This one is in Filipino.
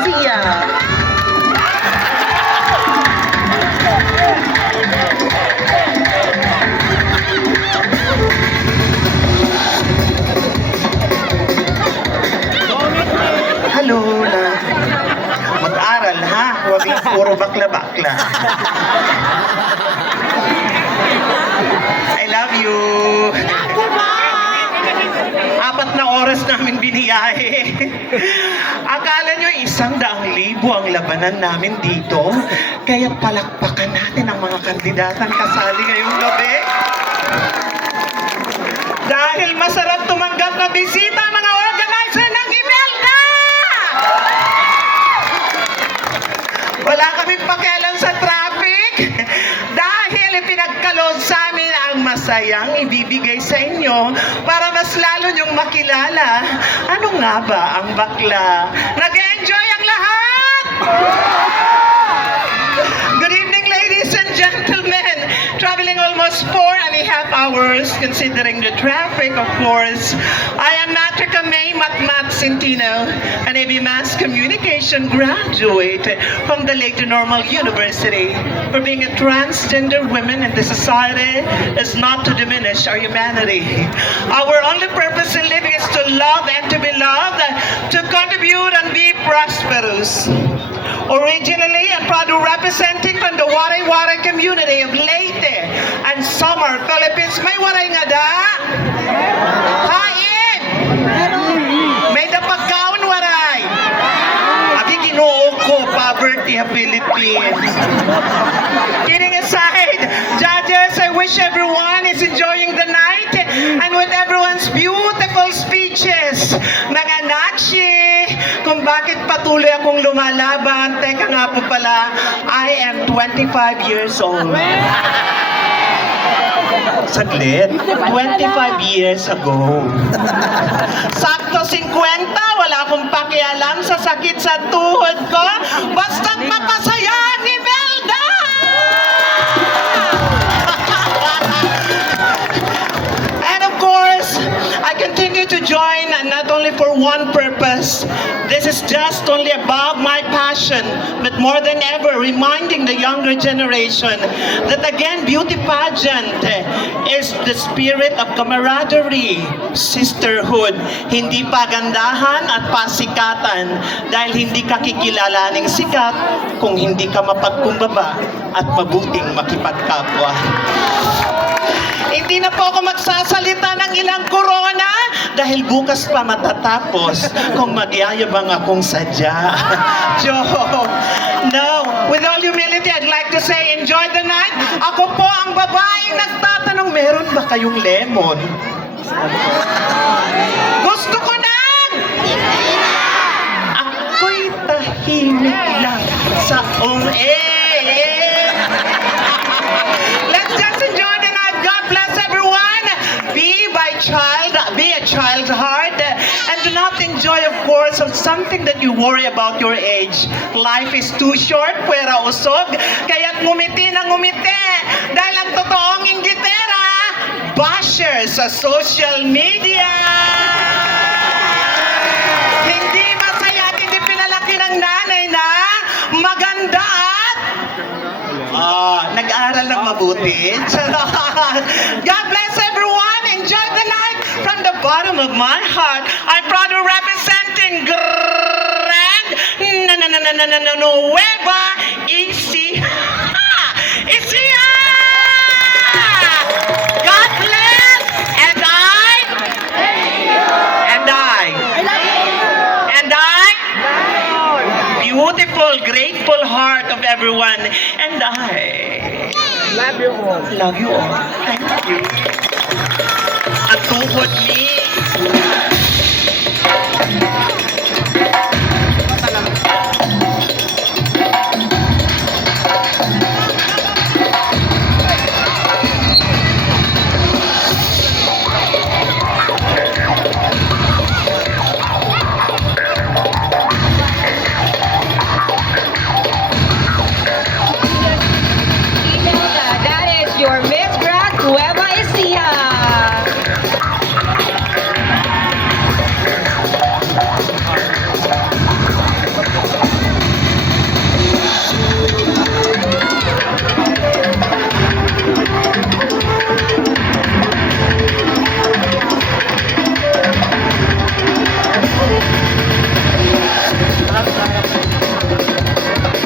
Sia. Hello na. Mag-aral ha, huwag lang puro bakla-bakla. I love you. 4 oras namin biniyahe. Akala nyo 100,000 ang labanan namin dito? Kaya palakpakan natin ang mga kandidatang kasali ngayong gabi. Dahil masarap tumanggap na bisita ang mga organizer ng Imelda! Wala kaming pakialam sa traffic dahil ipinagkaloob sa amin ang masayang ibibigay sa inyo para mas lalo nyong makilala. Ano nga ba ang bakla? Nag-enjoy ang lahat! Good evening, ladies and gentlemen. Traveling almost 4.5 hours, considering the traffic, of course. I am Matrica May Matmat Centino, an AB Mass Communication graduate from the Leyte Normal University. For being a transgender woman in this society is not to diminish our humanity. Our only purpose in living is to love and to be loved, to contribute and be prosperous. Originally and proud representing from the Waray-Waray community of Leyte and Samar, Philippines. May waray nga da? Hain! May dapagkaon waray! Abi ginoo ko, poverty of Philippines. Kidding aside, judges, I wish everyone is enjoying the night and with everyone's beautiful speeches. Mga Nachi, kung bakit patuloy akong lumalaban, teka nga po pala, I am 25 years old. Saglit, 25 years ago. Sakto 50, wala akong pakialam sa sakit sa tuhod ko, basta't mapasaya ang Imelda! And of course, I continue to join not only for one purpose. This is just only about my passion, but more than ever, reminding the younger generation that again, beauty pageant is the spirit of camaraderie, sisterhood, hindi pagandahan at pasikatan, dahil hindi ka kikilalaning sikat kung hindi ka mapagkumbaba at mabuting makipagkapwa. Hindi na po ako magsasalita ng ilang korona dahil bukas pa matatapos kung magyayabang akong sadya. Joke. No, with all humility, I'd like to say, enjoy the night. Ako po ang babaeng nagtatanong, meron ba kayong lemon? Gusto ko nang! Ako'y tahimik lang sa Let's just enjoy the night. God bless everyone. Be a child's heart, and do not enjoy, of course, of something that you worry about your age. Life is too short, puwera usog, kaya't ngumiti na ngumiti. Dahil ang totoong inggitera, bashers sa social media. Hindi masaya at hindi pinalaki ng nanay na maganda at nag-aral ng mabuti. God bless everyone. Enjoy the night from the bottom of my heart. I'm proud of representing Grand Nueva Ecija. God bless, and beautiful, grateful heart of everyone, and I love you all. Love you all. Thank you. At tuhod ni